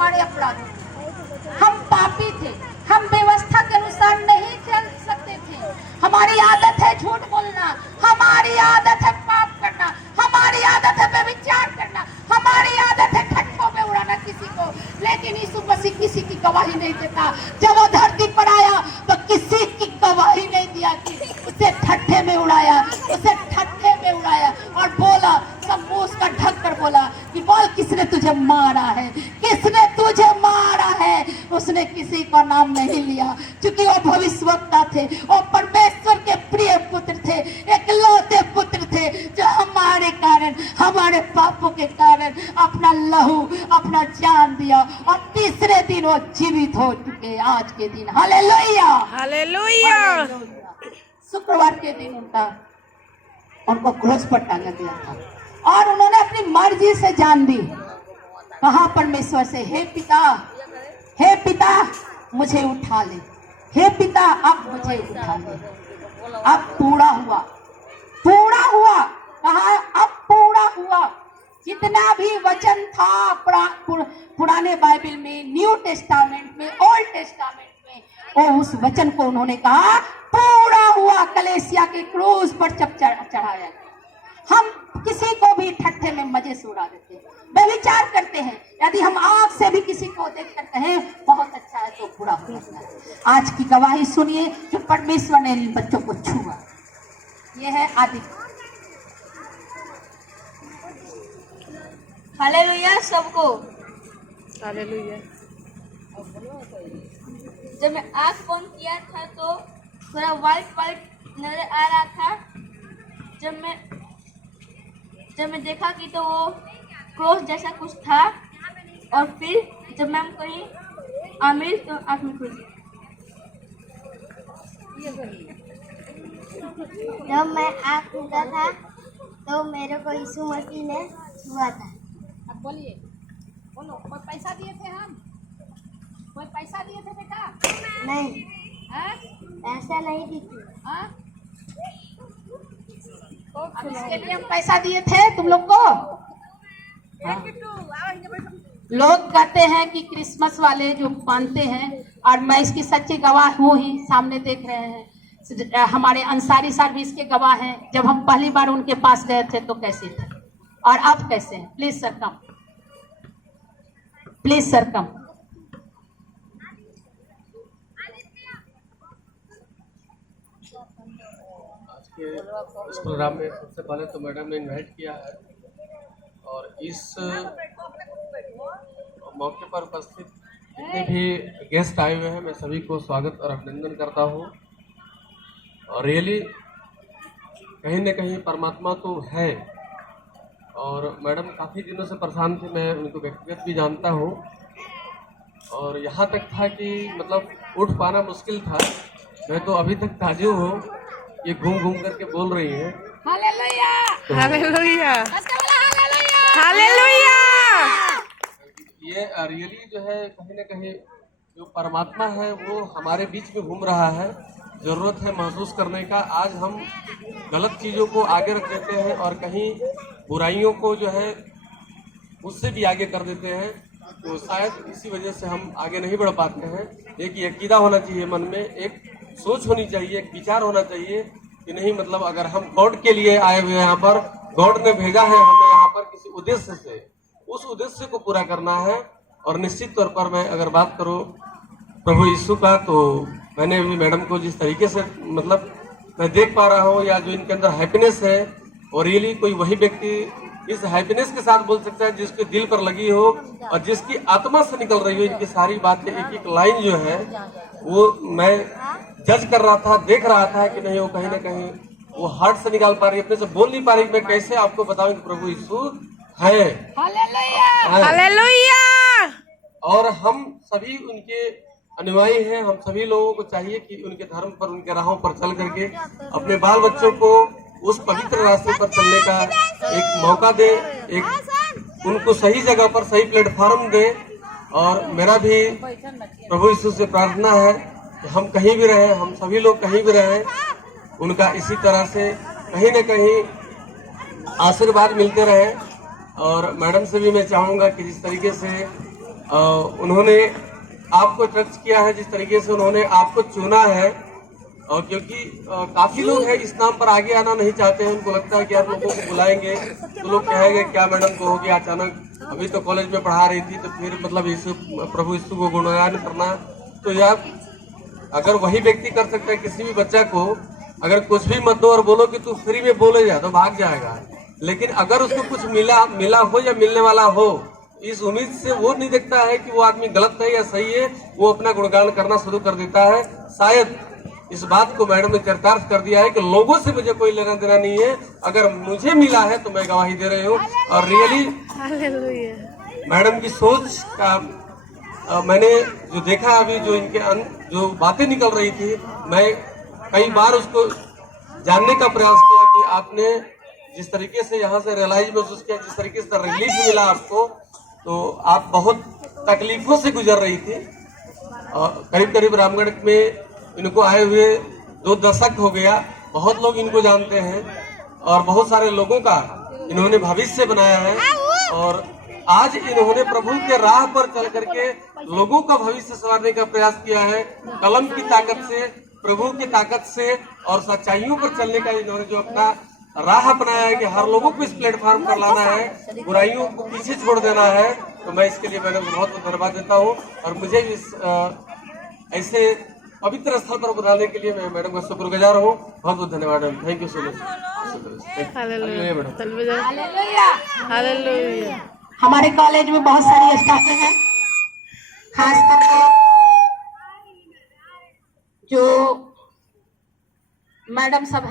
हमारे अपराधों थे, हम पापी थे, हम व्यवस्था के अनुसार नहीं चल सकते थे। हमारी आदत है झूठ बोलना, हमारी आदत है पाप करना, हमारी आदत है व्यभिचार करना, हमारी आदत है ठट्ठों में उड़ाना किसी को। लेकिन यीशु मसीह किसी की गवाही नहीं देता। जब वो धरती पर आया तो किसी की गवाही नहीं दिया कि उसे ठट्ठे में उड़ाया, उसे ठट्ठे में उड़ाया और बोला, सब मुंह उसका ढक कर बोला कि बोल किसने तुझे मारा है, किसने तुझे मारा है। उसने किसी का नाम नहीं लिया, क्योंकि वो भविष्यवक्ता थे, वो परमेश्वर के प्रिय पुत्र थे, एकलौते पुत्र थे, जो हमारे कारण, हमारे पापों के कारण अपना लहू, अपना जान दिया और तीसरे दिन वो जीवित हो चुके आज के दिन। Hallelujah, hallelujah. शुक्रवार के दिन उनको क्रूस पर टांगा गया था और उन्होंने अपनी मर्जी से जान दी। कहा परमेश्वर से, हे पिता मुझे उठा ले, हे पिता अब मुझे उठा ले। अब पूरा हुआ, पूरा हुआ, कहा अब पूरा हुआ। जितना भी वचन था पुराने बाइबल में, न्यू टेस्टामेंट में, ओल्ड टेस्टामेंट में, और उस वचन को उन्होंने कहा पूरा हुआ। कलेसिया के क्रूस पर जब चढ़ाया। हम किसी को भी ठट्ठे में मजे से उड़ा देते हैं, व्यभिचार करते हैं। यदि हम आंख से भी किसी को देख कर कहें बहुत अच्छा है तो बुरा हो जाता है। आज की गवाही सुनिए कि परमेश्वर ने इन बच्चों को छुआ। यह है आदि। हालेलुया सबको। हालेलुया। जब मैं आँख बंद किया था तो थोड़ा वाइट नजर आ रहा था। जब मैं देखा कि तो वो क्रॉस जैसा कुछ था और फिर जब मैं कहीं आमिर तो आँख में खुल गया। जब मैं आँख खुला था तो मेरे को यीशु मसीह ने छुआ था। अब बोलिए, बोलो, कोई पैसा दिए थे? हम कोई पैसा दिए थे बेटा? नहीं, हाँ? ऐसा नहीं दी थी। हाँ? अब इसके लिए हम पैसा दिए थे तुम लोग को? हाँ। लोग कहते हैं कि क्रिसमस वाले जो मानते हैं, और मैं इसकी सच्ची गवाह हूँ ही, सामने देख रहे हैं, हमारे अंसारी सर्विस के गवाह हैं। जब हम पहली बार उनके पास गए थे तो कैसे थे और अब कैसे हैं। Please sir come, please sir come. इस प्रोग्राम में सबसे पहले तो मैडम ने इनवाइट किया है और इस मौके पर उपस्थित जितने भी गेस्ट आए हुए हैं मैं सभी को स्वागत और अभिनंदन करता हूं। और रियली कहीं न कहीं परमात्मा तो है और मैडम काफ़ी दिनों से परेशान थे, मैं उनको व्यक्तिगत भी जानता हूं और यहाँ तक था कि मतलब उठ पाना मुश्किल था। मैं तो अभी तक ताजुब हूँ, ये घूम घूम करके बोल रही है। Hallelujah, hallelujah, hallelujah, hallelujah. ये रियली जो है कहीं न कहीं जो परमात्मा है वो हमारे बीच में घूम रहा है। ज़रूरत है महसूस करने का। आज हम गलत चीज़ों को आगे रख देते हैं और कहीं बुराइयों को जो है उससे भी आगे कर देते हैं, तो शायद इसी वजह से हम आगे नहीं बढ़ पाते हैं। एक यकीदा होना चाहिए मन में, एक सोच होनी चाहिए, एक विचार होना चाहिए कि नहीं मतलब अगर हम गॉड के लिए आए हुए हैं यहाँ पर, गॉड ने भेजा है हमें यहाँ पर किसी उद्देश्य से, उस उद्देश्य को पूरा करना है। और निश्चित तौर पर मैं अगर बात करूँ प्रभु यीशु का, तो मैंने भी मैडम को जिस तरीके से मतलब मैं देख पा रहा हूँ या जो इनके अंदर हैप्पीनेस है, और रियली कोई वही व्यक्ति इस हैप्पीनेस के साथ बोल सकता है जिसके दिल पर लगी हो और जिसकी आत्मा से निकल रही हो। इनकी सारी बातें एक एक लाइन जो है वो मैं जज कर रहा था, देख रहा था कि नहीं वो कहीं ना कहीं वो हार्ट से निकाल पा रही, अपने से बोल नहीं पा रही। मैं कैसे आपको बताऊं कि प्रभु यीशु है। हालेलुया। और हम सभी उनके अनुयायी हैं। हम सभी लोगों को चाहिए कि उनके धर्म पर, उनके राहों पर चल करके अपने बाल बच्चों को उस पवित्र रास्ते पर चलने का एक मौका दे, एक उनको सही जगह पर सही प्लेटफॉर्म दे। और मेरा भी प्रभु यीशु से प्रार्थना है कि हम कहीं भी रहें, हम सभी लोग कहीं भी रहें, उनका इसी तरह से कहीं न कहीं आशीर्वाद मिलते रहे। और मैडम से भी मैं चाहूँगा कि जिस तरीके से उन्होंने आपको टच किया है, जिस तरीके से उन्होंने आपको चुना है। और क्योंकि काफी लोग हैं इस नाम पर आगे आना नहीं चाहते हैं, उनको लगता है कि आप लोगों को बुलाएंगे तो लोग कहेंगे क्या मैडम को हो गया अचानक, अभी तो कॉलेज में पढ़ा रही थी, तो फिर मतलब यीशु प्रभु यीशु को गुणगान करना। तो यार अगर वही व्यक्ति कर सकता है, किसी भी बच्चा को अगर कुछ भी मत दो और बोलो कि तू फ्री में बोले जा, तो भाग जाएगा। लेकिन अगर उसको कुछ मिला हो या मिलने वाला हो, इस उम्मीद से वो नहीं देखता है कि वो आदमी गलत है या सही है, वो अपना गुणगान करना शुरू कर देता है। शायद इस बात को मैडम ने चरितार्थ कर दिया है कि लोगों से मुझे कोई लेना देना नहीं है, अगर मुझे मिला है तो मैं गवाही दे रही हूँ। और रियली मैडम की सोच का मैंने जो देखा अभी, जो इनके जो बातें निकल रही थी, मैं कई बार उसको जानने का प्रयास किया कि आपने जिस तरीके से यहाँ से रियलाइज महसूस किया, जिस तरीके से रिलीफ मिला आपको, तो आप बहुत तकलीफों से गुजर रही थी। करीब करीब रामगढ़ में इनको आए हुए 2 दशक हो गया, बहुत लोग इनको जानते हैं और बहुत सारे लोगों का इन्होंने भविष्य बनाया है। और आज इन्होंने प्रभु के राह पर चल करके लोगों का भविष्य संवारने का प्रयास किया है, कलम की ताकत से, प्रभु की ताकत से और सच्चाइयों पर चलने का इन्होंने जो अपना राह अपनाया है कि हर लोगों को इस प्लेटफॉर्म पर लाना है, बुराइयों को पीछे छोड़ देना है। तो मैं इसके लिए मैडम को बहुत बहुत धन्यवाद देता हूँ और मुझे इस ऐसे पवित्र स्थल पर बुलाने के लिए मैं मैडम का शुक्रगुजार हूँ। बहुत बहुत धन्यवाद madam, thank you so much. हमारे कॉलेज में बहुत सारी स्टाफें हैं, खास करके जो मैडम सब